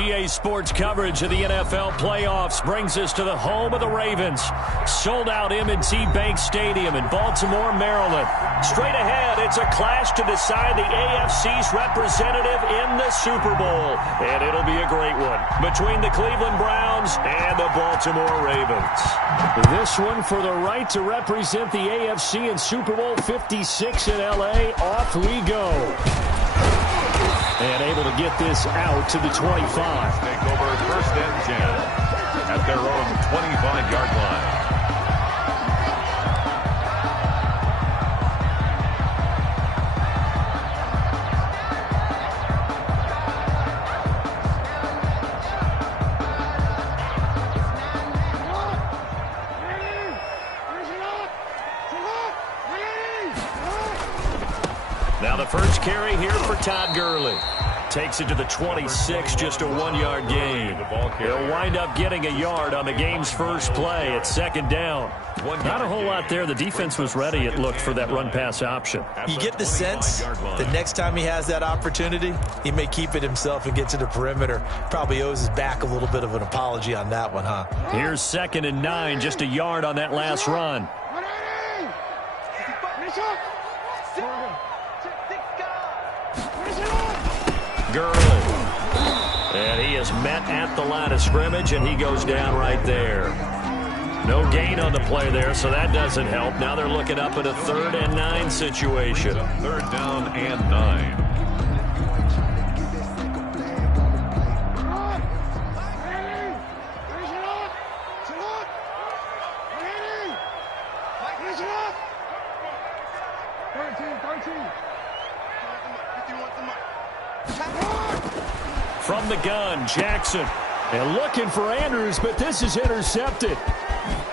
USDA Sports coverage of the NFL playoffs brings us to the home of the Ravens. Sold out M&T Bank Stadium in Baltimore, Maryland. Straight ahead, it's a clash to decide the AFC's representative in the Super Bowl. And it'll be a great one between the Cleveland Browns and the Baltimore Ravens. This one for the right to represent the AFC in Super Bowl 56 in L.A. Off we go. And able to get this out to the 25. Take over first and 10 at their own 25-yard line. Now the first carry here for Todd Gurley. Takes it to the 26, just a 1-yard gain. He'll wind up getting a yard on the game's first play at second down. Not a whole lot there. The defense was ready, it looked, for that run-pass option. You get the sense that next time he has that opportunity, he may keep it himself and get to the perimeter. Probably owes his back a little bit of an apology on that one, huh? Here's 2nd and 9, just a yard on that last run. Gurley. And he is met at the line of scrimmage, and he goes down right there. No gain on the play there, so that doesn't help. Now they're looking up at a 3rd and 9 situation. 3rd down and 9. From the gun, Jackson. And looking for Andrews, but this is intercepted.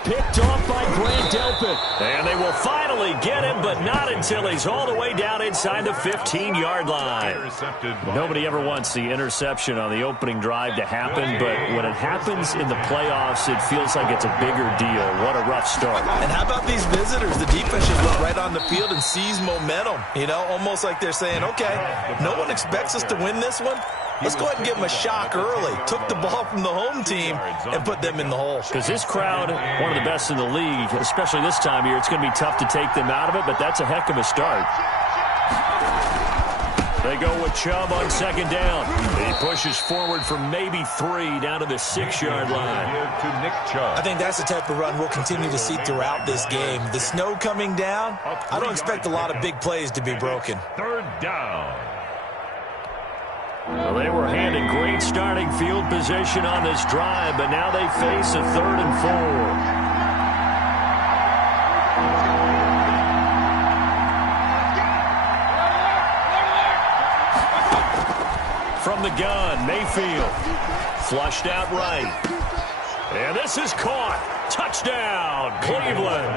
Picked off by Grant Delpit. And they will finally get him, but not until he's all the way down inside the 15-yard line. Nobody ever wants the interception on the opening drive to happen, but when it happens in the playoffs, it feels like it's a bigger deal. What a rough start. And how about these visitors? The defense just went right on the field and seized momentum. You know, almost like they're saying, okay, no one expects us to win this one. Let's go ahead and give them a shock early. Took the ball from the home team and put them in the hole. Because this crowd, one of the best in the league, especially this time of year, it's going to be tough to take them out of it, but that's a heck of a start. They go with Chubb on 2nd down. He pushes forward for maybe 3 down to the 6-yard line. To Nick Chubb. I think that's the type of run we'll continue to see throughout this game. The snow coming down, I don't expect a lot of big plays to be broken. 3rd down. Well, they were handed great starting field position on this drive, but now they face a 3rd and 4. From the gun, Mayfield. Flushed out right. And this is caught. Touchdown, Cleveland.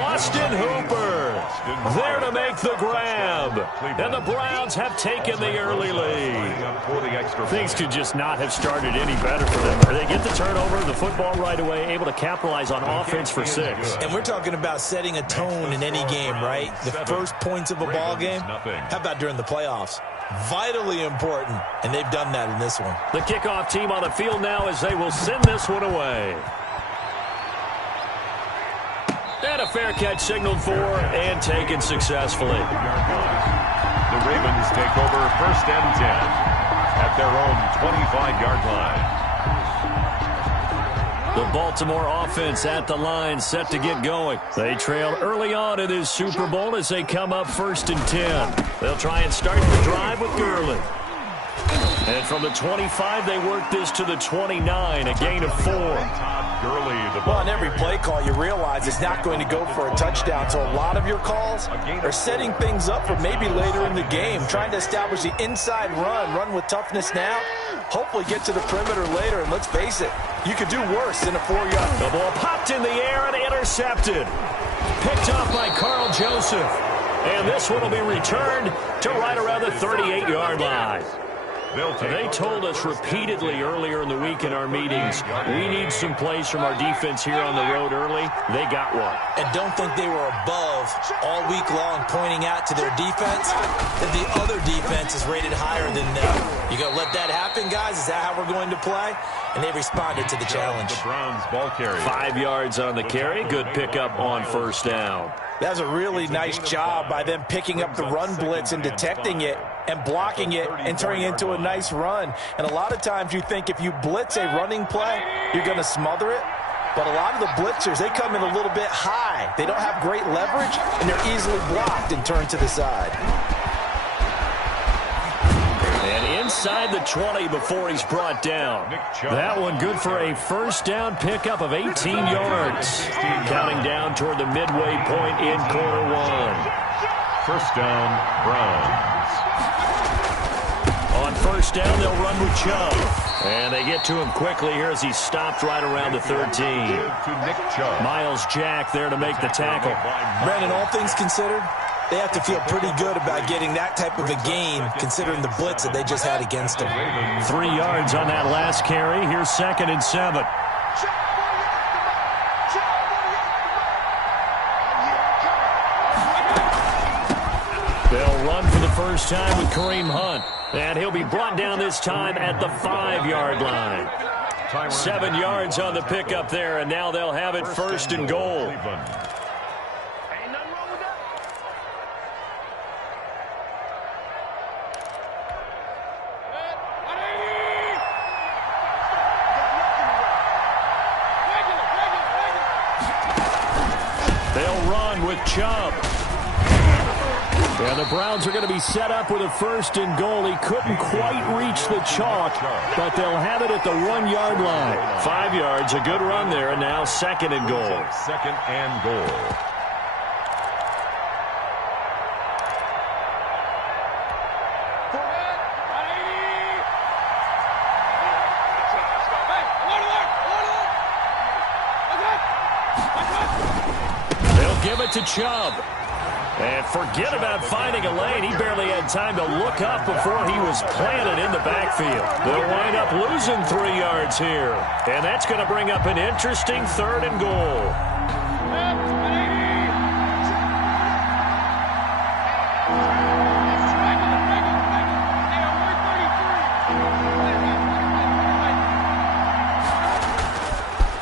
Austin Hooper there to make the grab. And the Browns have taken the early lead. Things could just not have started any better for them. They get the turnover, the football right away, able to capitalize on offense for 6. And we're talking about setting a tone in any game, right? The first points of a ball game. How about during the playoffs? Vitally important, and they've done that in this one. The kickoff team on the field now as they will send this one away. And a fair catch signaled for and taken successfully. The Ravens take over 1st and 10 at their own 25-yard line. The Baltimore offense at the line, set to get going. They trail early on in this Super Bowl as they come up 1st and 10. They'll try and start the drive with Gurley. And from the 25, they work this to the 29, a gain of 4. Well, on every play call, you realize it's not going to go for a touchdown. So a lot of your calls are setting things up for maybe later in the game, trying to establish the inside run with toughness now, hopefully get to the perimeter later. And let's face it, you could do worse than a 4-yard. The ball popped in the air and intercepted. Picked off by Carl Joseph. And this one will be returned to right around the 38-yard line. They told us repeatedly earlier in the week in our meetings, we need some plays from our defense here on the road early. They got one. And don't think they were above all week long pointing out to their defense that the other defense is rated higher than them. You going to let that happen, guys? Is that how we're going to play? And they responded to the challenge. The Browns ball carry. 5 yards on the carry. Good pickup on first down. That was a really nice job by them picking up the run blitz and detecting it and blocking it and turning it into a nice run. And a lot of times you think if you blitz a running play, you're going to smother it. But a lot of the blitzers, they come in a little bit high. They don't have great leverage, and they're easily blocked and turned to the side. And inside the 20 before he's brought down. That one good for a first down pickup of 18 yards. Counting down toward the midway point in quarter one. First down, Browns. On first down, they'll run with Chubb. And they get to him quickly here as he's stopped right around the 13. Miles Jack there to make the tackle. Brandon, all things considered, they have to feel pretty good about getting that type of a gain considering the blitz that they just had against them. 3 yards on that last carry. Here's 2nd and 7. They'll run for the first time with Kareem Hunt. And he'll be brought down this time at the 5-yard line. 7 yards on the pickup there, and now they'll have it first and goal. They'll run with Chubb. And the Browns are going to be set up with a first and goal. He couldn't quite reach the chalk, but they'll have it at the 1-yard line. 5 yards, a good run there, and now 2nd and goal. 2nd and goal. They'll give it to Chubb. And forget about finding a lane. He barely had time to look up before he was planted in the backfield. They'll wind up losing 3 yards here. And that's going to bring up an interesting 3rd and goal.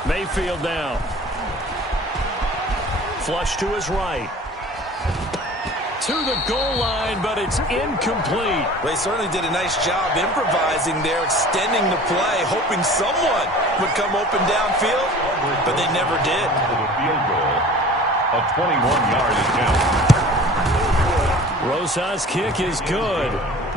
Mayfield now. Flush to his right. To the goal line, but it's incomplete. They certainly did a nice job improvising there, extending the play, hoping someone would come open downfield, but they never did. The field goal, a 21-yard attempt. Rosa's kick is good,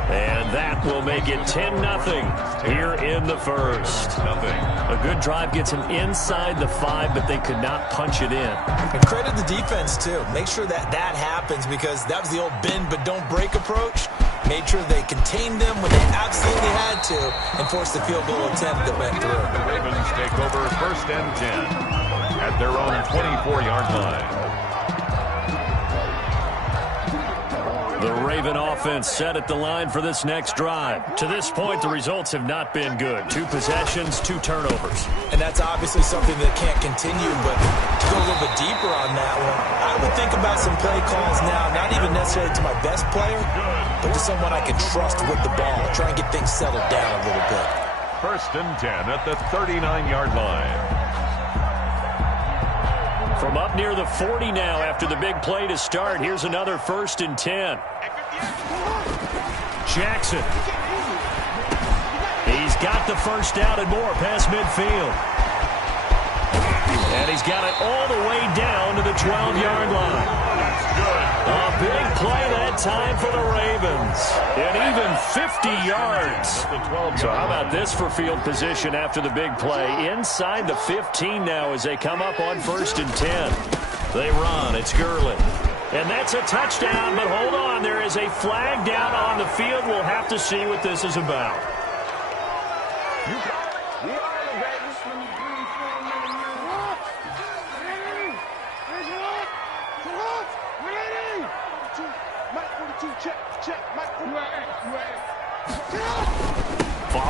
and that will make it 10-0 here in the first. A good drive gets them inside the 5, but they could not punch it in. And credit the defense, too. Make sure that that happens because that was the old bend but don't break approach. Made sure they contained them when they absolutely had to and forced the field goal attempt that went through. The Ravens take over 1st and 10 at their own 24-yard line. The Raven offense set at the line for this next drive. To this point, the results have not been good. 2 possessions, 2 turnovers. And that's obviously something that can't continue, but to go a little bit deeper on that one, I would think about some play calls now, not even necessarily to my best player, but to someone I can trust with the ball. Try and get things settled down a little bit. 1st and 10 at the 39-yard line. From up near the 40 now after the big play to start. Here's another 1st and 10. Jackson. He's got the first down and more past midfield. And he's got it all the way down to the 12-yard line. A big play that time for the Ravens. And even 50 yards. So how about this for field position after the big play? Inside the 15 now as they come up on 1st and 10. They run. It's Gurley. And that's a touchdown, but hold on. There is a flag down on the field. We'll have to see what this is about.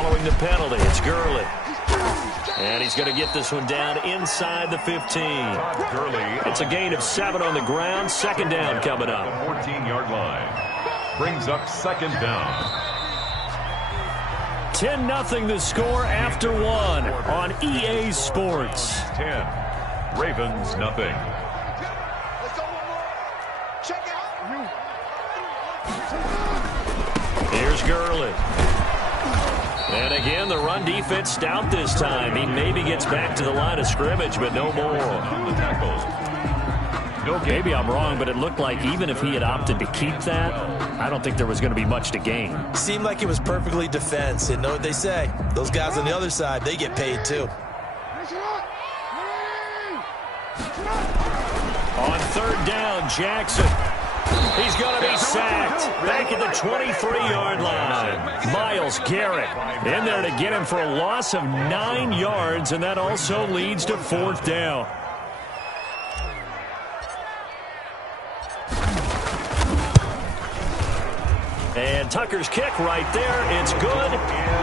following the penalty. It's Gurley. And he's going to get this one down inside the 15. It's a gain of 7 on the ground. Second down coming up. 14-yard line. Brings up second down. 10-0 the score after 1 on EA Sports. 10. Ravens nothing. Here's Gurley. And again, the run defense stout this time. He maybe gets back to the line of scrimmage, but no more. Maybe I'm wrong, but it looked like even if he had opted to keep that, I don't think there was going to be much to gain. Seemed like it was perfectly defense. And know what they say? Those guys on the other side, they get paid too. On third down, Jackson. He's going to be sacked back at the 23-yard line. Myles Garrett in there to get him for a loss of 9 yards, and that also leads to fourth down. And Tucker's kick right there. It's good.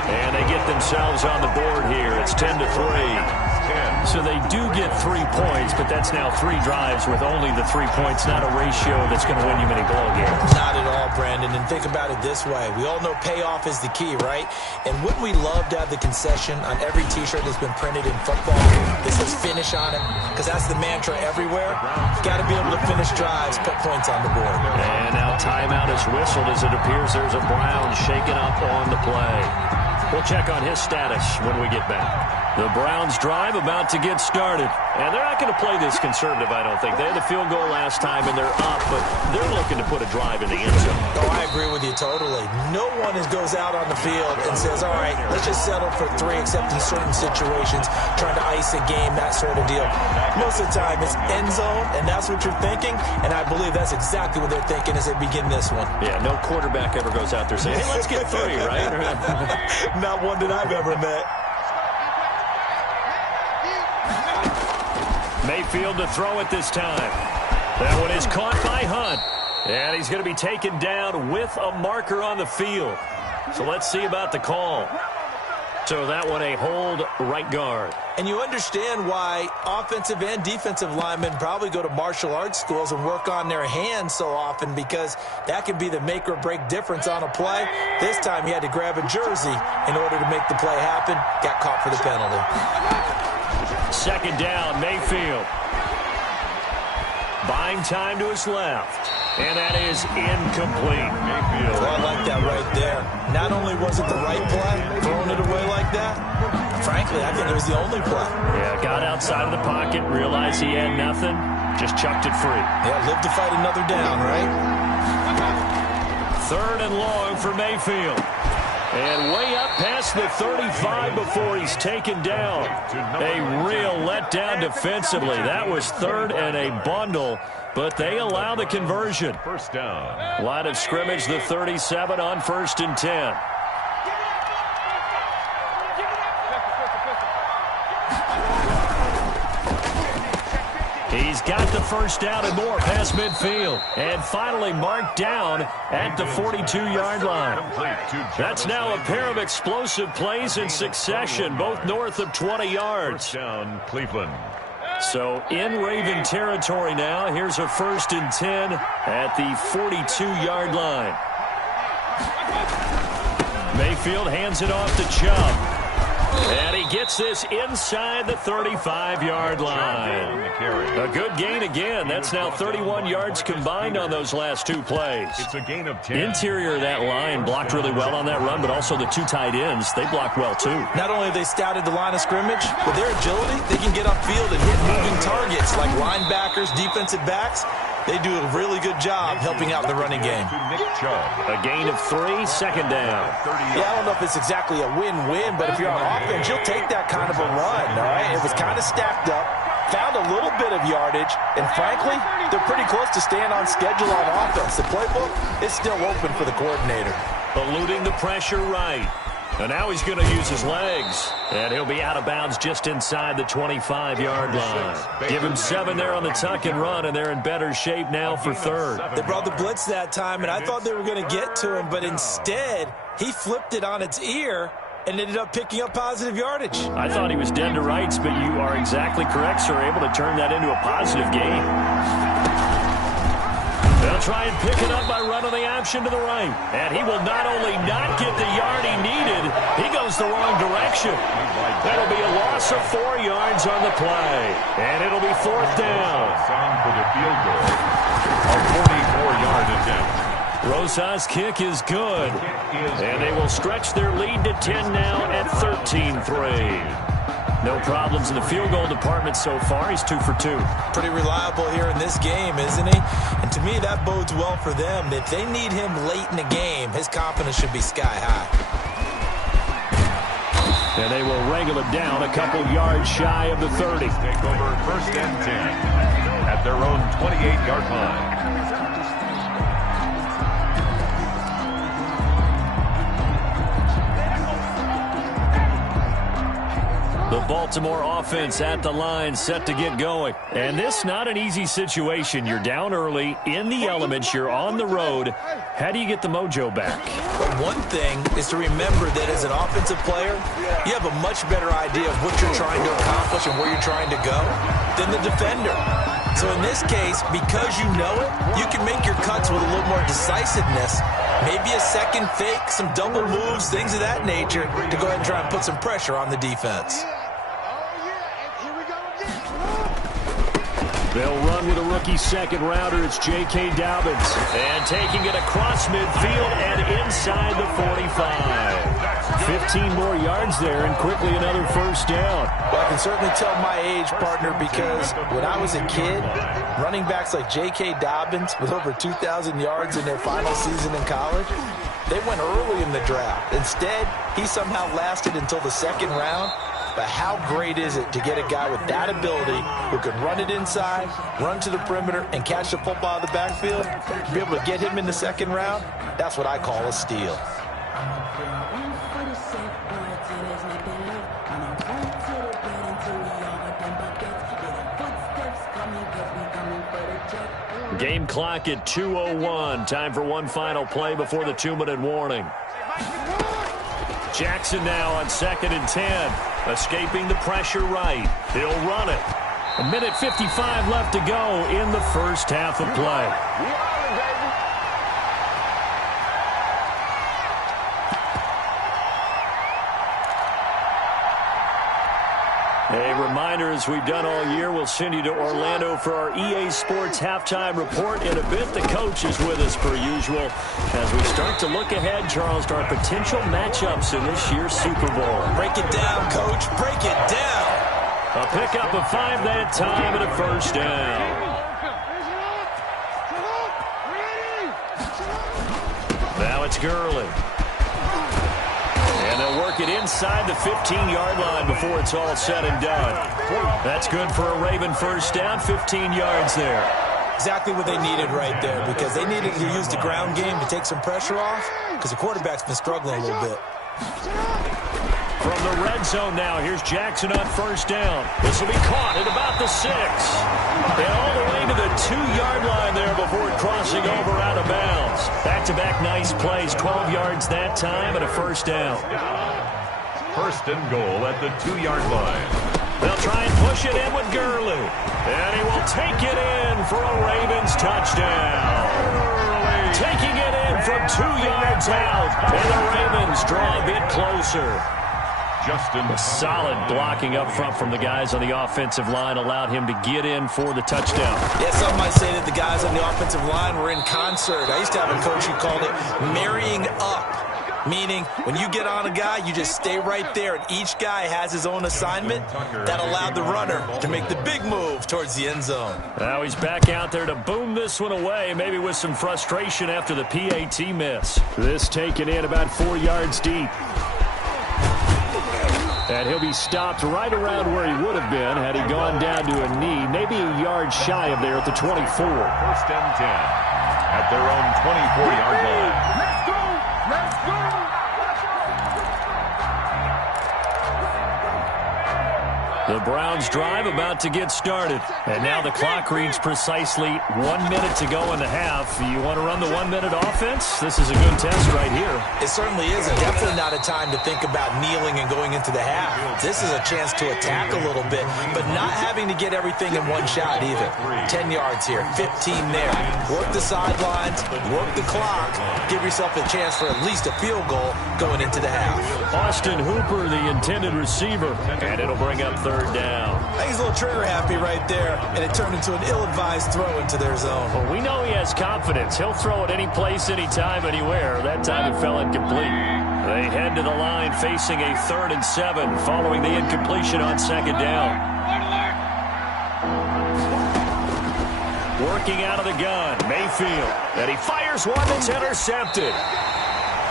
And they get themselves on the board here. It's 10-3. So they do get 3 points, but that's now 3 drives with only the 3 points, not a ratio that's going to win you many ball games. Not at all, Brandon. And think about it this way. We all know payoff is the key, right? And wouldn't we love to have the concession on every T-shirt that's been printed in football that says finish on it? Because that's the mantra everywhere. You've got to be able to finish drives, put points on the board. And now timeout is whistled as it appears there's a Brown shaken up on the play. We'll check on his status when we get back. The Browns drive about to get started. And they're not going to play this conservative, I don't think. They had the field goal last time, and they're up, but they're looking to put a drive in the end zone. Oh, I agree with you totally. No one goes out on the field and says, all right, let's just settle for 3, except in certain situations, trying to ice a game, that sort of deal. Most of the time, it's end zone, and that's what you're thinking, and I believe that's exactly what they're thinking as they begin this one. Yeah, no quarterback ever goes out there saying, hey, let's get 3, right? Not one that I've ever met. Mayfield to throw it this time. That one is caught by Hunt. And he's going to be taken down with a marker on the field. So let's see about the call. So that one a hold right guard. And you understand why offensive and defensive linemen probably go to martial arts schools and work on their hands so often, because that can be the make or break difference on a play. This time he had to grab a jersey in order to make the play happen. Got caught for the penalty. Second down, Mayfield. Buying time to his left. And that is incomplete. Mayfield. Well, I like that right there. Not only was it the right play, throwing it away like that, frankly, I think it was the only play. Yeah, got outside of the pocket, realized he had nothing, just chucked it free. Yeah, live to fight another down, right? Third and long for Mayfield. And way up past the 35 before he's taken down. A real letdown defensively. That was third and a bundle, but they allow the conversion. First down. Line of scrimmage, the 37 on 1st and 10. He's got the first down and more past midfield. And finally marked down at the 42-yard line. That's now a pair of explosive plays in succession, both north of 20 yards. First down, Cleveland. So in Raven territory now. Here's a 1st and 10 at the 42-yard line. Mayfield hands it off to Chubb. And he gets this inside the 35-yard line. A good gain again. That's now 31 yards combined on those last 2 plays. It's a gain of 10. Interior of that line blocked really well on that run, but also the 2 tight ends, they blocked well too. Not only have they scouted the line of scrimmage, with their agility, they can get upfield and hit moving targets like linebackers, defensive backs. They do a really good job helping out the running game. A gain of 3, second down. Yeah, I don't know if it's exactly a win-win, but if you're on offense, you'll take that kind of a run, all right? It was kind of stacked up, found a little bit of yardage, and frankly, they're pretty close to staying on schedule on offense. The playbook is still open for the coordinator. Eluding the pressure right. And now he's going to use his legs. And he'll be out of bounds just inside the 25-yard line. Give him 7 there on the tuck and run, and they're in better shape now for third. They brought the blitz that time, and I thought they were going to get to him, but instead, he flipped it on its ear and ended up picking up positive yardage. I thought he was dead to rights, but you are exactly correct, sir. Able to turn that into a positive gain. They'll try and pick it up by running the option to the right. And he will not only not get the yard he needed, he goes the wrong direction. That'll be a loss of 4 yards on the play. And it'll be 4th down. For the field goal. A 44-yard attempt. Rosa's kick is good. And they will stretch their lead to 10 now at 13-3. No problems in the field goal department so far. He's 2 for 2. Pretty reliable here in this game, isn't he? And to me, that bodes well for them. If they need him late in the game, his confidence should be sky high. And they will wrangle it down a couple yards shy of the 30. Take over 1st and 10 at their own 28-yard line. The Baltimore offense at the line, set to get going. And this not an easy situation. You're down early, in the elements, you're on the road. How do you get the mojo back? Well, one thing is to remember that as an offensive player, you have a much better idea of what you're trying to accomplish and where you're trying to go than the defender. So in this case, because you know it, you can make your cuts with a little more decisiveness. Maybe a second fake, some double moves, things of that nature to go ahead and try and put some pressure on the defense. They'll run with a rookie second rounder. It's J.K. Dobbins. And taking it across midfield and inside the 45. 15 more yards there and quickly another 1st down. Well, I can certainly tell my age, partner, because when I was a kid, running backs like J.K. Dobbins with over 2,000 yards in their final season in college, they went early in the draft. Instead, he somehow lasted until the 2nd round. But how great is it to get a guy with that ability who can run it inside, run to the perimeter, and catch the football out of the backfield? Be able to get him in the 2nd round? That's what I call a steal. Game clock at 2:01. Time for one final play before the 2-minute warning. Jackson now on 2nd and 10. Escaping the pressure right. He'll run it. 1:55 left to go in the first half of play. A reminder, as we've done all year, we'll send you to Orlando for our EA Sports halftime report. In a bit, the coach is with us per usual as we start to look ahead, Charles, to our potential matchups in this year's Super Bowl. Break it down, coach. Break it down. A pickup of 5 that time and a 1st down. Now it's Gurley. And they'll work it inside the 15-yard line before it's all said and done. That's good for a Raven 1st down, 15 yards there. Exactly what they needed right there, because they needed to use the ground game to take some pressure off, because the quarterback's been struggling a little bit. From the red zone now, here's Jackson on 1st down. This will be caught at about the 6. And all the way to the 2-yard line there before crossing over out of bounds. Back-to-back nice plays, 12 yards that time and a 1st down. 1st and goal at the 2-yard line. They'll try and push it in with Gurley. And he will take it in for a Ravens touchdown. Taking it in from 2 yards out. And the Ravens draw a bit closer. Justin. Solid blocking up front from the guys on the offensive line allowed him to get in for the touchdown. Yeah, some might say that the guys on the offensive line were in concert. I used to have a coach who called it marrying up, meaning when you get on a guy, you just stay right there, and each guy has his own assignment. That allowed the runner to make the big move towards the end zone. Now he's back out there to boom this one away, maybe with some frustration after the PAT miss. This taken in about 4 yards deep. And he'll be stopped right around where he would have been had he gone down to a knee, maybe a yard shy of there at the 24. 1st and 10 at their own 24-yard line. Let's go! Let's go! The Browns drive about to get started. And now the clock reads precisely 1 minute to go in the half. You want to run the 1 minute offense? This is a good test right here. It certainly is, and definitely not a time to think about kneeling and going into the half. This is a chance to attack a little bit, but not having to get everything in one shot either. 10 yards here, 15 there. Work the sidelines, work the clock, give yourself a chance for at least a field goal going into the half. Austin Hooper, the intended receiver, and it'll bring up third down. I think he's a little trigger happy right there, and it turned into an ill-advised throw into their zone. Well, we know he has confidence. He'll throw it any place, anytime, anywhere. That time it fell incomplete. They head to the line facing a 3rd and 7 following the incompletion on 2nd down. Working out of the gun, Mayfield. And he fires one that's intercepted.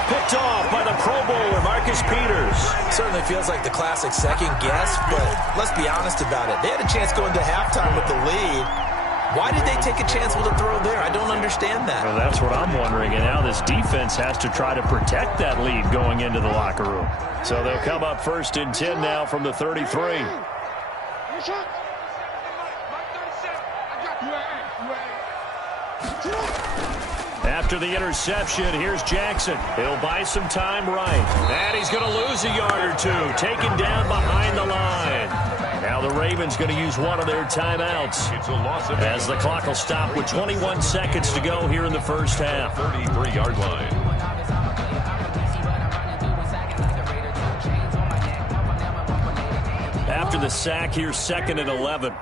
Picked off by the Pro Bowler, Marcus Peters. Certainly feels like the classic second guess, but let's be honest about it. They had a chance going to halftime with the lead. Why did they take a chance with a throw there? I don't understand that. Well, that's what I'm wondering, and now this defense has to try to protect that lead going into the locker room. So they'll come up 1st and 10 now from the 33. After the interception, here's Jackson. He'll buy some time right. And he's going to lose a yard or two. Taken down behind the line. Now the Ravens going to use one of their timeouts. It's a loss of as the clock will stop with 21 seconds to go here in the first half. 33-yard line. After the sack, here's 2nd and 11.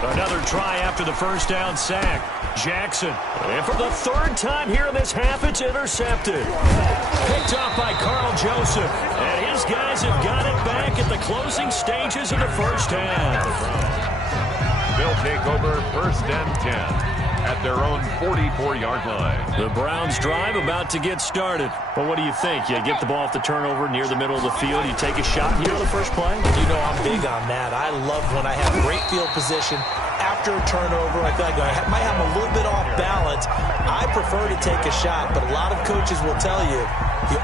Another try after the first down sack. Jackson. And for the 3rd time here in this half, it's intercepted. Picked off by Carl Joseph. And his guys have got it back at the closing stages of the first half. They'll take over 1st and 10 at their own 44-yard line. The Browns drive about to get started. But what do you think? You get the ball off the turnover near the middle of the field. You take a shot here on the first play? You know I'm big on that. I love when I have great field position after a turnover. I feel like I might have a little bit off balance. I prefer to take a shot, but a lot of coaches will tell you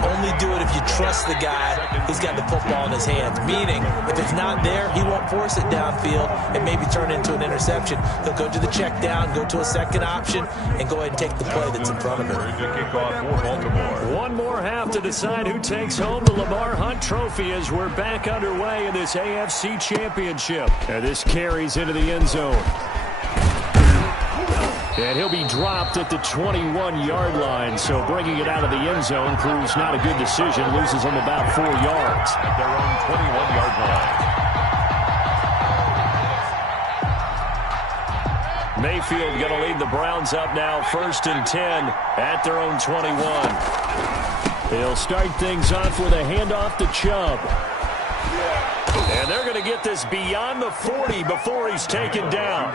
only do it if you trust the guy who's got the football in his hands. Meaning, if it's not there, he won't force it downfield and maybe turn it into an interception. He'll go to the check down, go to a second option, and go ahead and take the play that's in front of him. One more half to decide who takes home the Lamar Hunt Trophy as we're back underway in this AFC Championship. And this carries into the end zone. And he'll be dropped at the 21-yard line, so bringing it out of the end zone proves not a good decision. Loses him about 4 yards. At their own 21-yard line. Mayfield going to lead the Browns up now 1st and 10 at their own 21. They'll start things off with a handoff to Chubb. And they're going to get this beyond the 40 before he's taken down.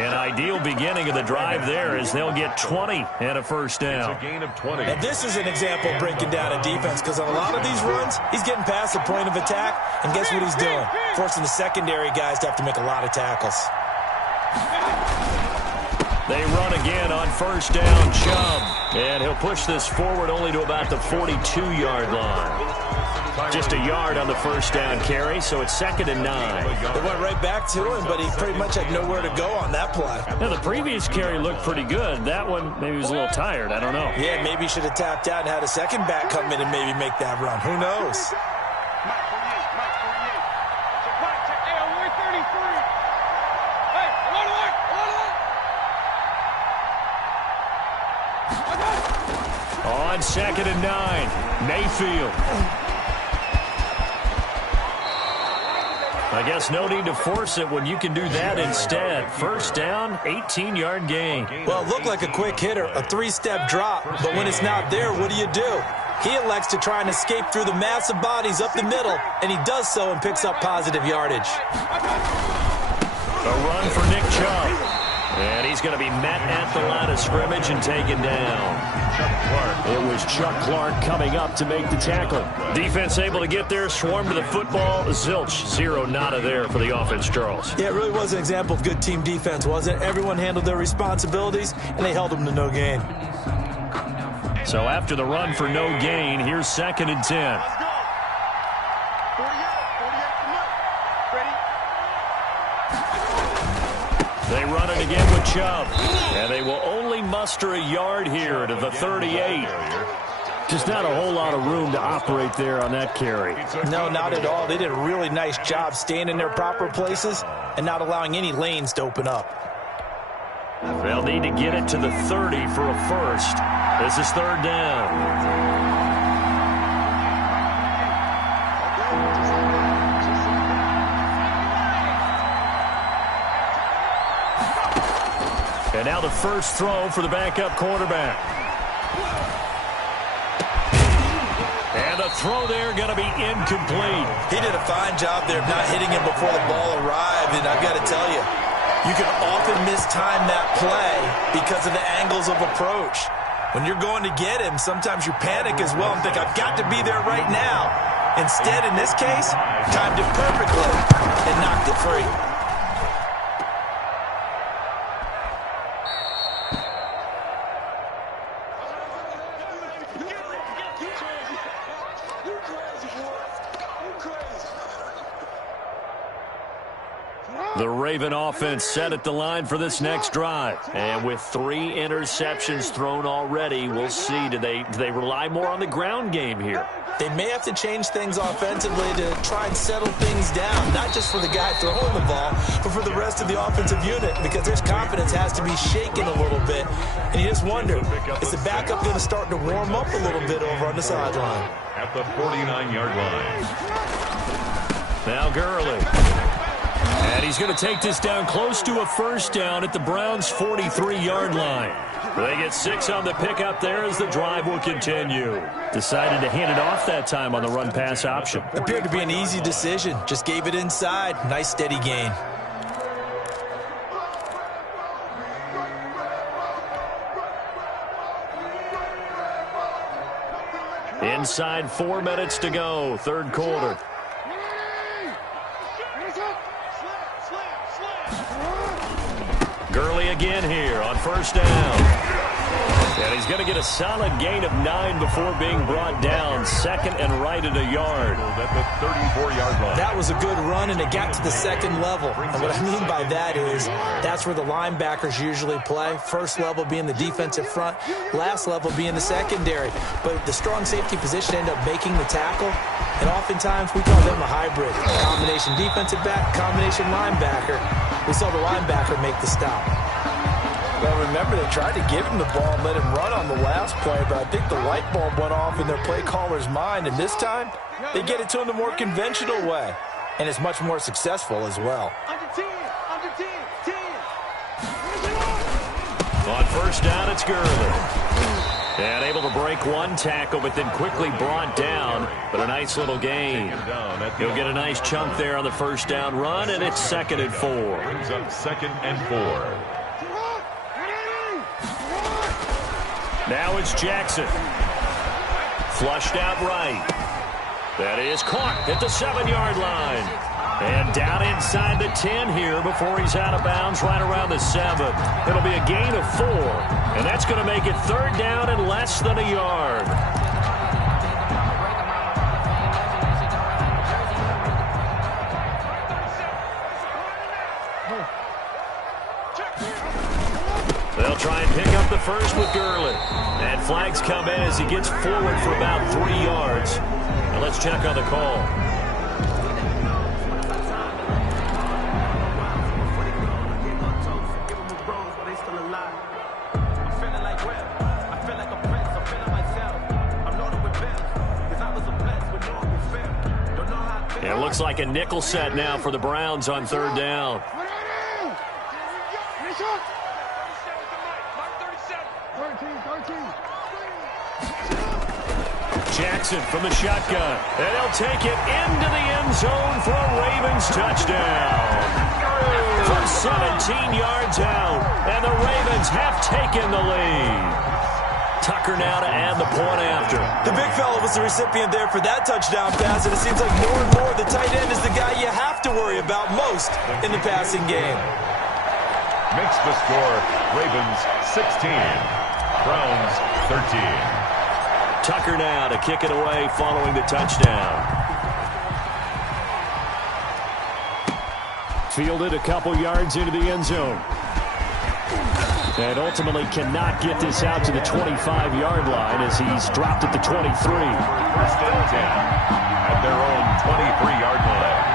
An ideal beginning of the drive there as they'll get 20 and a first down. It's a gain of 20. And this is an example of breaking down a defense because on a lot of these runs, he's getting past the point of attack. And guess what he's doing? Forcing the secondary guys to have to make a lot of tackles. They run again on first down, Chubb. And he'll push this forward only to about the 42-yard line. Just a yard on the first down carry, so it's 2nd and 9. They went right back to him, but he pretty much had nowhere to go on that play. Now, the previous carry looked pretty good. That one, maybe he was a little tired. I don't know. Yeah, maybe he should have tapped out and had a second back come in and maybe make that run. Who knows? On 2nd and 9, Mayfield. I guess no need to force it when you can do that instead. First down, 18-yard gain. Well, it looked like a quick hitter, a 3-step drop, but when it's not there, what do? He elects to try and escape through the massive bodies up the middle, and he does so and picks up positive yardage. A run for Nick Chubb. And he's going to be met at the line of scrimmage and taken down. It was Chuck Clark coming up to make the tackle. Defense able to get there, swarm to the football. Zilch, 0 nada there for the offense, Charles. Yeah, it really was an example of good team defense, wasn't it? Everyone handled their responsibilities, and they held them to no gain. So after the run for no gain, here's 2nd and 10. They run it again with Chubb. And they will only muster a yard here to the 38. Just not a whole lot of room to operate there on that carry. No, not at all. They did a really nice job staying in their proper places and not allowing any lanes to open up. They'll need to get it to the 30 for a first. This is 3rd down. And now the first throw for the backup quarterback. And the throw there going to be incomplete. He did a fine job there of not hitting him before the ball arrived, and I've got to tell you, you can often mistime that play because of the angles of approach. When you're going to get him, sometimes you panic as well and think, I've got to be there right now. Instead, in this case, timed it perfectly and knocked it free. The Raven offense set at the line for this next drive. And with 3 interceptions thrown already, we'll see. Do they rely more on the ground game here? They may have to change things offensively to try and settle things down, not just for the guy throwing the ball, but for the rest of the offensive unit, because their confidence has to be shaken a little bit. And you just wonder, is the backup going to start to warm up a little bit over on the sideline? At the 49-yard line. Now Gurley. And he's going to take this down close to a first down at the Browns' 43-yard line. They get 6 on the pickup there as the drive will continue. Decided to hand it off that time on the run-pass option. Appeared to be an easy decision. Just gave it inside. Nice steady gain. Inside 4 minutes to go, 3rd quarter. Gurley again here on first down. And he's going to get a solid gain of 9 before being brought down. 2nd and right at a yard. At the 34-yard line. That was a good run, and it got to the 2nd level. And what I mean by that is that's where the linebackers usually play. First level being the defensive front, last level being the secondary. But the strong safety position ended up making the tackle. And oftentimes we call them a hybrid. Combination defensive back, combination linebacker. We saw the linebacker make the stop. Well, remember, they tried to give him the ball and let him run on the last play, but I think the light bulb went off in their play caller's mind, and this time, they get it to him the more conventional way, and it's much more successful as well. On first down, it's Gurley. And able to break 1 tackle, but then quickly brought down, but a nice little gain. He'll get a nice chunk there on the first down run, and it's 2nd and 4. Brings up 2nd and 4. Now it's Jackson. Flushed out right. That is caught at the 7-yard line. And down inside the 10 here before he's out of bounds right around the 7. It'll be a gain of 4. And that's going to make it 3rd down and less than a yard. They'll try and pick up the first with Gurley. And flags come in as he gets forward for about 3 yards. Now let's check on the call. It looks like a nickel set now for the Browns on 3rd down. Jackson from the shotgun. And he'll take it into the end zone for a Ravens touchdown. From 17 yards out. And the Ravens have taken the lead. Tucker now to add the point after. The big fella was the recipient there for that touchdown pass, and it seems like more and more the tight end is the guy you have to worry about most in the passing game. Makes the score Ravens 16, Browns 13. Tucker now to kick it away following the touchdown. Fielded a couple yards into the end zone. And ultimately cannot get this out to the 25-yard line as he's dropped at the 23. First and 10 at their own 23-yard line.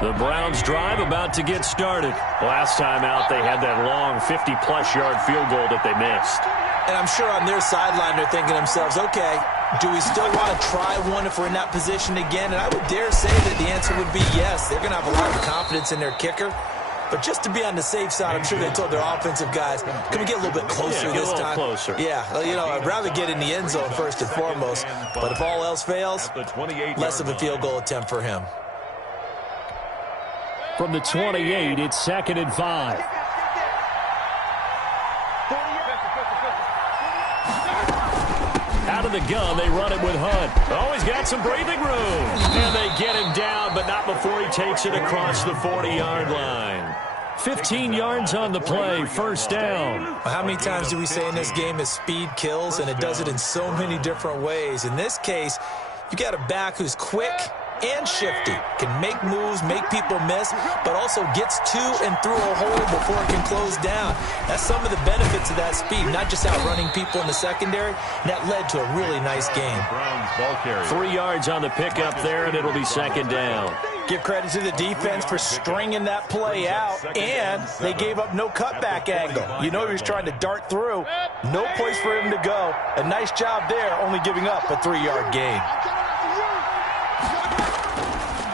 The Browns drive about to get started. Last time out, they had that long 50-plus yard field goal that they missed. And I'm sure on their sideline they're thinking to themselves, okay, do we still want to try one if we're in that position again? And I would dare say that the answer would be yes. They're going to have a lot of confidence in their kicker. But just to be on the safe side, I'm sure they told their offensive guys, can we get a little bit closer this time? Closer. Yeah, you know, I'd rather get in the end zone first and foremost. But if all else fails, less of a field goal attempt for him. From the 28, it's 2nd and 5. Out of the gun, they run it with Hunt. Oh, he's got some breathing room. And they get him down, but not before he takes it across the 40-yard line. 15 yards on the play, first down. How many times do we say in this game is speed kills, and it does it in so many different ways. In this case, you got a back who's quick and shifty, can make moves, make people miss, but also gets to and through a hole before it can close down. That's some of the benefits of that speed, not just outrunning people in the secondary. And that led to a really nice game. 3 yards on the pickup there, and it'll be 2nd down. Give credit to the defense for stringing that play out, and they gave up no cutback angle. You know he was trying to dart through. No place for him to go. A nice job there, only giving up a 3-yard gain.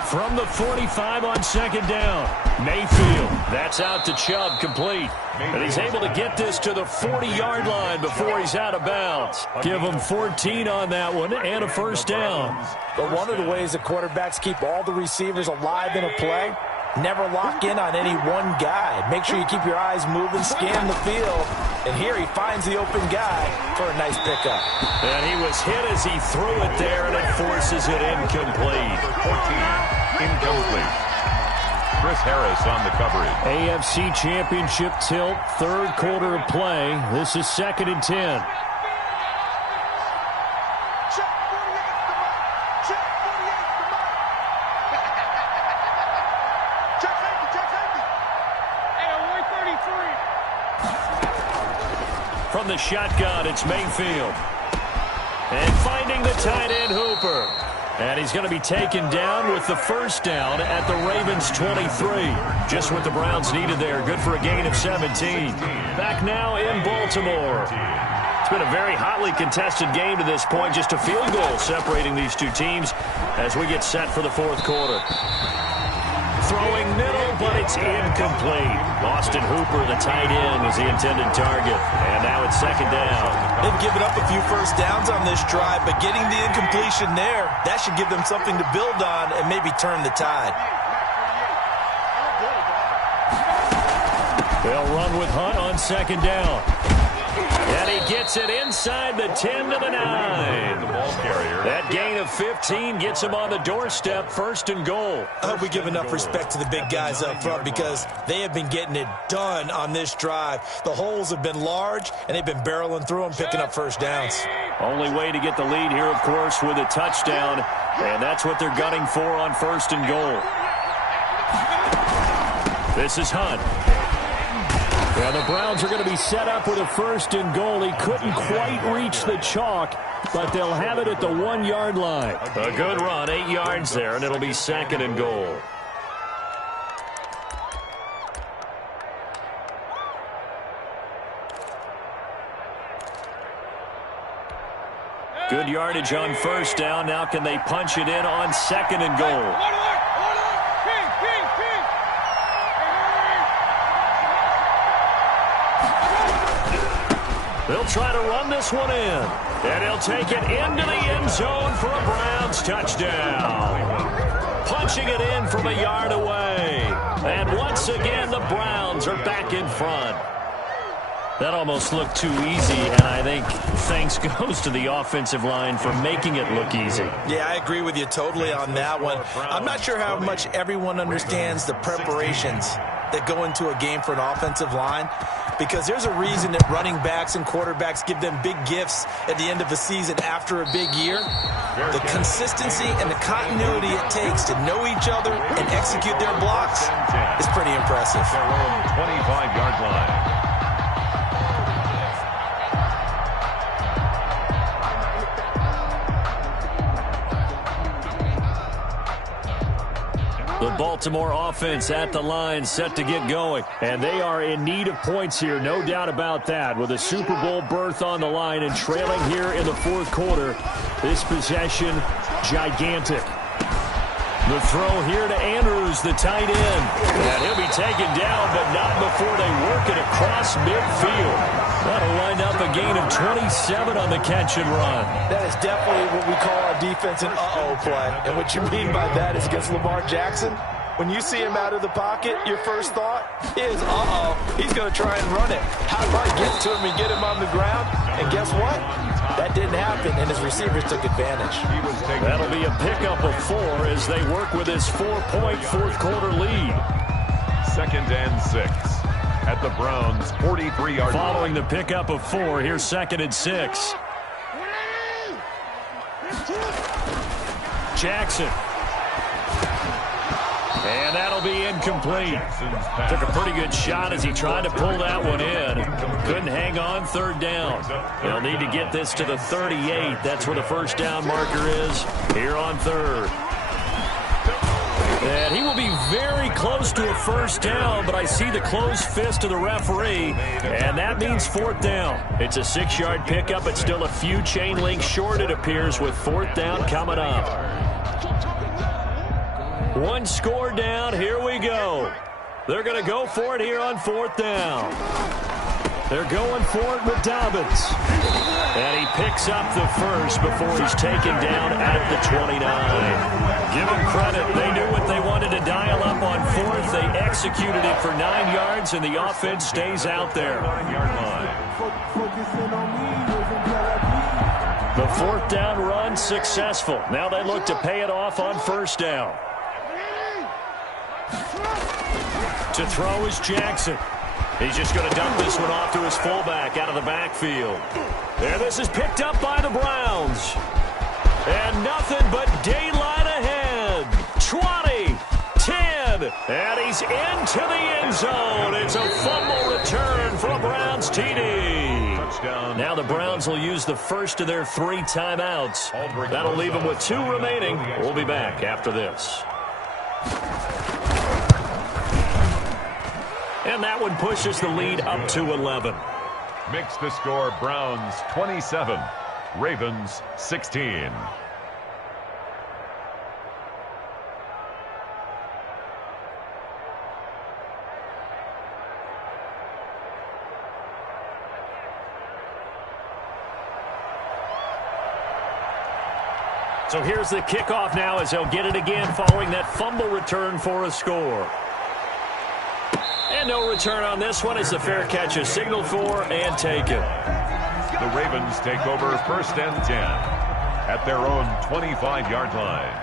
From the 45 on 2nd down, Mayfield. That's out to Chubb, complete. And he's able to get this to the 40-yard line before he's out of bounds. Give him 14 on that one and a first down. But one of the ways that quarterbacks keep all the receivers alive in a play, never lock in on any one guy. Make sure you keep your eyes moving, scan the field. And here he finds the open guy for a nice pickup. And he was hit as he threw it there, and it forces it incomplete. 14. Incomplete. Chris Harris on the coverage. AFC Championship tilt, 3rd quarter of play. This is 2nd and 10. From the shotgun, it's Mayfield. And finding the tight end, Hooper. And he's going to be taken down with the first down at the Ravens' 23. Just what the Browns needed there. Good for a gain of 17. Back now in Baltimore. It's been a very hotly contested game to this point. Just a field goal separating these two teams as we get set for the 4th quarter. Throwing middle, but it's incomplete. Austin Hooper, the tight end, was the intended target. And now it's 2nd down. They've given up a few first downs on this drive, but getting the incompletion there, that should give them something to build on and maybe turn the tide. They'll run with Hunt on 2nd down. And he gets it inside the 10 to the 9. That gain of 15 gets him on the doorstep, 1st and goal. I hope we give enough respect to the big guys up front because they have been getting it done on this drive. The holes have been large, and they've been barreling through them, picking up first downs. Only way to get the lead here, of course, with a touchdown, and that's what they're gunning for on 1st and goal. This is Hunt. Well, the Browns are going to be set up with a 1st and goal. He couldn't quite reach the chalk, but they'll have it at the 1-yard line. A good run, 8 yards there, and it'll be 2nd and goal. Good yardage on 1st down. Now can they punch it in on 2nd and goal? They'll try to run this one in. And he'll take it into the end zone for a Browns touchdown. Punching it in from a yard away. And once again, the Browns are back in front. That almost looked too easy, and I think thanks goes to the offensive line for making it look easy. Yeah, I agree with you totally on that one. I'm not sure how much everyone understands the preparations that go into a game for an offensive line, because there's a reason that running backs and quarterbacks give them big gifts at the end of the season after a big year. The consistency and the continuity it takes to know each other and execute their blocks is pretty impressive. Their own 25-yard line. The Baltimore offense at the line, set to get going. And they are in need of points here, no doubt about that. With a Super Bowl berth on the line and trailing here in the fourth quarter, this possession, gigantic. The throw here to Andrews, the tight end. And he'll be taken down, but not before they work it across midfield. That'll wind up a gain of 27 on the catch and run. That is definitely what we call our defense an uh-oh play. And what you mean by that is against Lamar Jackson, when you see him out of the pocket, your first thought is, uh-oh, he's going to try and run it. How do I get to him and get him on the ground? And guess what? That didn't happen, and his receivers took advantage. That'll be a pickup of 4 as they work with his 4-point fourth quarter lead. 2nd and 6 at the Browns' 43-yard line. Following the pickup of 4, here's 2nd and 6. Jackson. And that'll be incomplete. Took a pretty good shot as he tried to pull that one in. Couldn't hang on, 3rd down. They'll need to get this to the 38. That's where the first down marker is here on 3rd. And he will be very close to a first down, but I see the closed fist of the referee, and that means 4th down. It's a 6-yard pickup. It's still a few chain links short, it appears, with 4th down coming up. 1 score down. Here we go. They're going to go for it here on 4th down. They're going for it with Dobbins. And he picks up the first before he's taken down at the 29. Give them credit. They knew what they wanted to dial up on 4th. They executed it for 9 yards, and the offense stays out there. The 4th down run successful. Now they look to pay it off on 1st down. To throw is Jackson. He's just going to dump this one off to his fullback out of the backfield. There, this is picked up by the Browns. And nothing but daylight ahead. 20, 10, and he's into the end zone. It's a fumble return for a Browns TD. Touchdown. Now the Browns will use the first of their 3 timeouts. That'll leave them with 2 remaining. We'll be back after this. And that one pushes the lead up to 11. Makes the score Browns 27, Ravens 16. So here's the kickoff now as they'll get it again following that fumble return for a score. And no return on this one as the fair catch is signaled for and taken. The Ravens take over 1st and 10 at their own 25-yard line.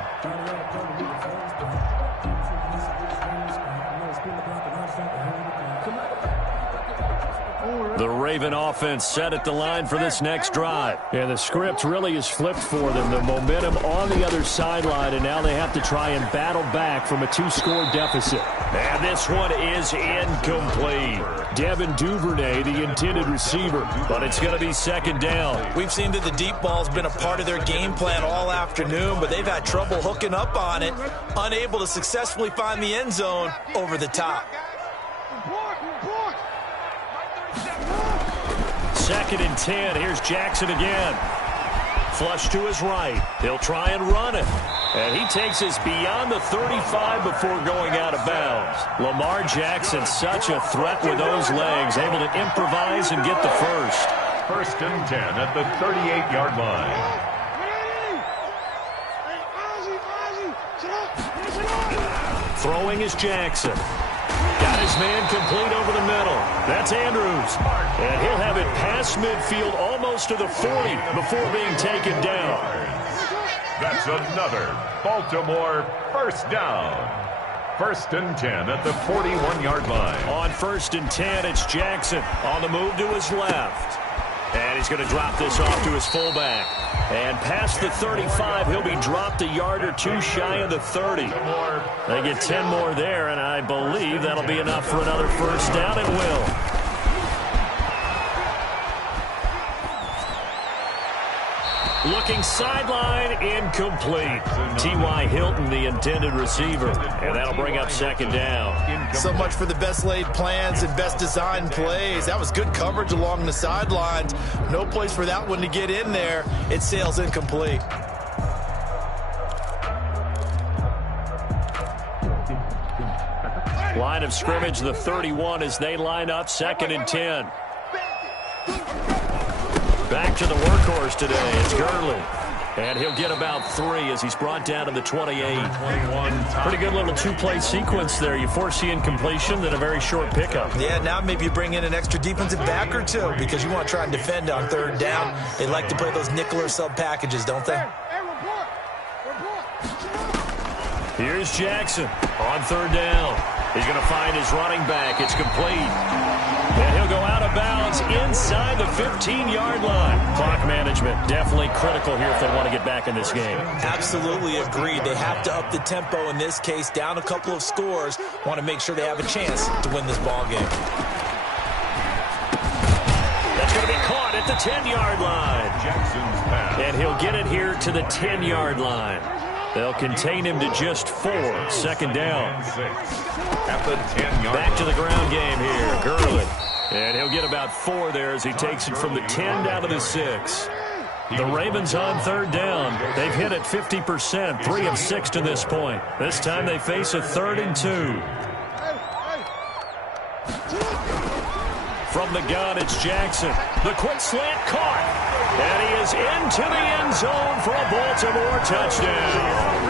The Raven offense set at the line for this next drive. And the script really is flipped for them. The momentum on the other sideline, and now they have to try and battle back from a 2-score deficit. And this one is incomplete. Devin Duvernay, the intended receiver, but it's going to be 2nd down. We've seen that the deep ball's been a part of their game plan all afternoon, but they've had trouble hooking up on it, unable to successfully find the end zone over the top. 2nd and 10. Here's Jackson again. Flush to his right. He'll try and run it. And he takes us beyond the 35 before going out of bounds. Lamar Jackson, such a threat with those legs, able to improvise and get the first. 1st and 10 at the 38-yard line. Throwing is Jackson. Got his his man complete over the middle. That's Andrews. And he'll have it past midfield almost to the 40 before being taken down. That's another Baltimore first down. 1st and 10 at the 41-yard line. On 1st and 10, it's Jackson on the move to his left. And he's going to drop this off to his fullback. And past the 35, he'll be dropped a yard or two shy of the 30. They get 10 more there, and I believe that'll be enough for another first down. It will. Looking sideline, incomplete. T.Y. Hilton, the intended receiver. And that'll bring up 2nd down. So much for the best laid plans and best designed plays. That was good coverage along the sidelines. No place for that one to get in there. It sails incomplete. Line of scrimmage, the 31 as they line up, 2nd and 10. Back to the workhorse today. It's Gurley. And he'll get about 3 as he's brought down to the 28. Pretty good little two-play sequence there. You force the incompletion, then a very short pickup. Yeah, now maybe you bring in an extra defensive back or two because you want to try and defend on 3rd down. They like to play those nickel or sub packages, don't they? Here's Jackson on 3rd down. He's going to find his running back. It's complete. And he'll go out of bounds inside the 15-yard line. Clock management definitely critical here if they want to get back in this game. Absolutely agreed. They have to up the tempo in this case, down a couple of scores. Want to make sure they have a chance to win this ball game. That's going to be caught at the 10-yard line. Jackson's pass. And he'll get it here to the 10-yard line. They'll contain him to just 4. 2nd down. At the 10-yard Back to the ground game here. Gurley. And he'll get about 4 there as he takes it from the 10 down to the 6. The Ravens on 3rd down. They've hit it 50%, 3 of 6 to this point. This time they face a 3rd and 2. From the gun, it's Jackson. The quick slant caught. And he is into the end zone for a Baltimore touchdown.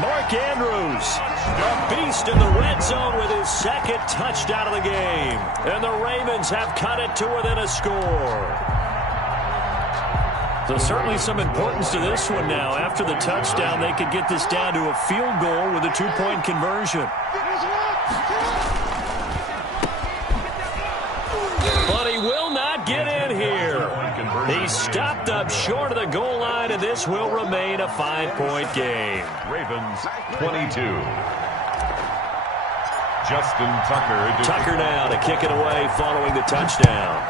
Mark Andrews, a beast in the red zone with his 2nd touchdown of the game. And the Ravens have cut it to within a score. So certainly some importance to this one now. After the touchdown, they could get this down to a field goal with a 2-point conversion. But he will not get in here. He's stopped up short of the goal line, and this will remain a 5-point game. Ravens 22. Justin Tucker. Tucker now to kick it away following the touchdown.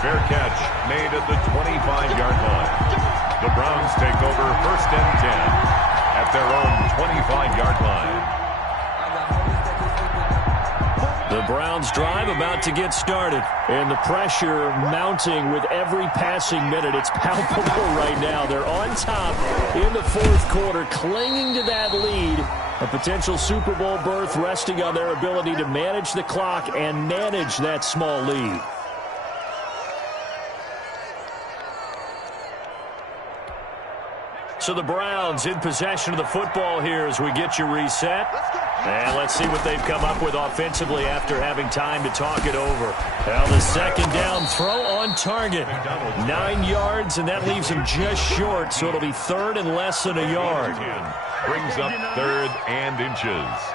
Fair catch made at the 25-yard line. The Browns take over 1st and 10 at their own 25-yard line. The Browns drive about to get started, and the pressure mounting with every passing minute. It's palpable right now. They're on top in the 4th quarter, clinging to that lead. A potential Super Bowl berth resting on their ability to manage the clock and manage that small lead. So the Browns in possession of the football here as we get you reset. And let's see what they've come up with offensively after having time to talk it over. Now the 2nd down throw on target. 9 yards, and that leaves him just short, so it'll be 3rd and less than a yard. Brings up 3rd and inches.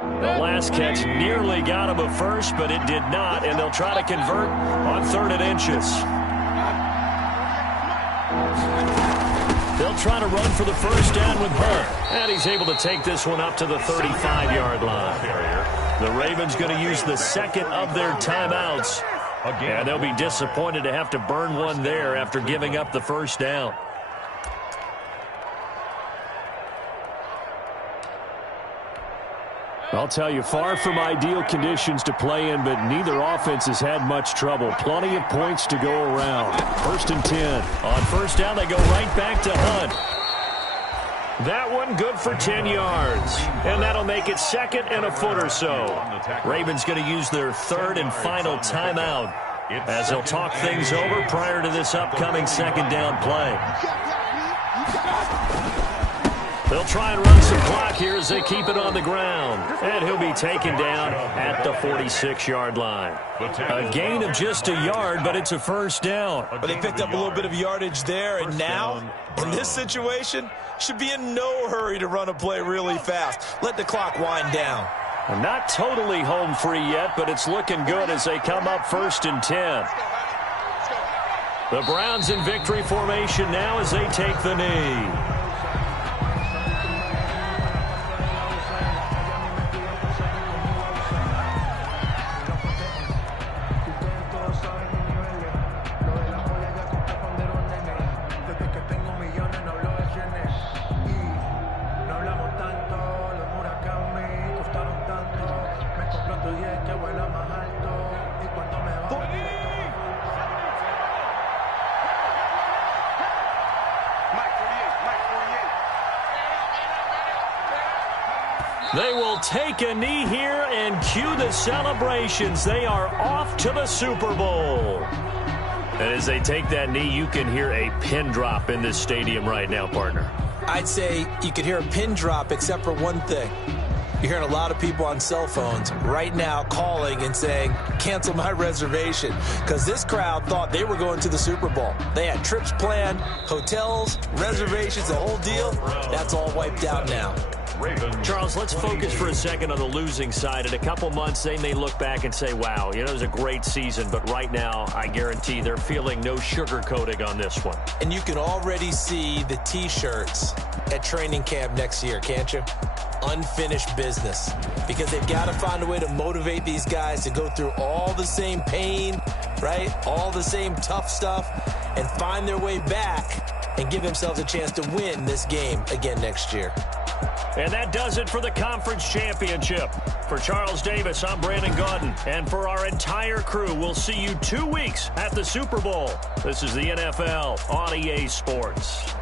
The last catch nearly got him a first, but it did not, and they'll try to convert on 3rd and inches. They'll try to run for the first down with Hunt, and he's able to take this one up to the 35-yard line. The Ravens going to use the 2nd of their timeouts, and they'll be disappointed to have to burn one there after giving up the first down. I'll tell you, far from ideal conditions to play in, but neither offense has had much trouble. Plenty of points to go around. 1st and 10. On 1st down, they go right back to Hunt. That one good for 10 yards. And that'll make it 2nd and a foot or so. Ravens going to use their 3rd and final timeout as they'll talk things over prior to this upcoming 2nd down play. They'll try and run some clock here as they keep it on the ground. And he'll be taken down at the 46-yard line. A gain of just a yard, but it's a 1st down. But they picked up a little bit of yardage there, and now, in this situation, should be in no hurry to run a play really fast. Let the clock wind down. Not totally home free yet, but it's looking good as they come up 1st and 10. The Browns in victory formation now as they take the knee. They will take a knee here and cue the celebrations. They are off to the Super Bowl. And as they take that knee, you can hear a pin drop in this stadium right now, partner. I'd say you could hear a pin drop except for one thing. You're hearing a lot of people on cell phones right now calling and saying, cancel my reservation, because this crowd thought they were going to the Super Bowl. They had trips planned, hotels, reservations, the whole deal. That's all wiped out now. Charles, let's focus for a second on the losing side. In a couple months, they may look back and say, wow, it was a great season. But right now, I guarantee they're feeling no sugarcoating on this one. And you can already see the T-shirts at training camp next year, can't you? Unfinished business. Because they've got to find a way to motivate these guys to go through all the same pain, right? All the same tough stuff, and find their way back and give themselves a chance to win this game again next year. And that does it for the conference championship. For Charles Davis, I'm Brandon Gaudin. And for our entire crew, we'll see you 2 weeks at the Super Bowl. This is the NFL on EA Sports.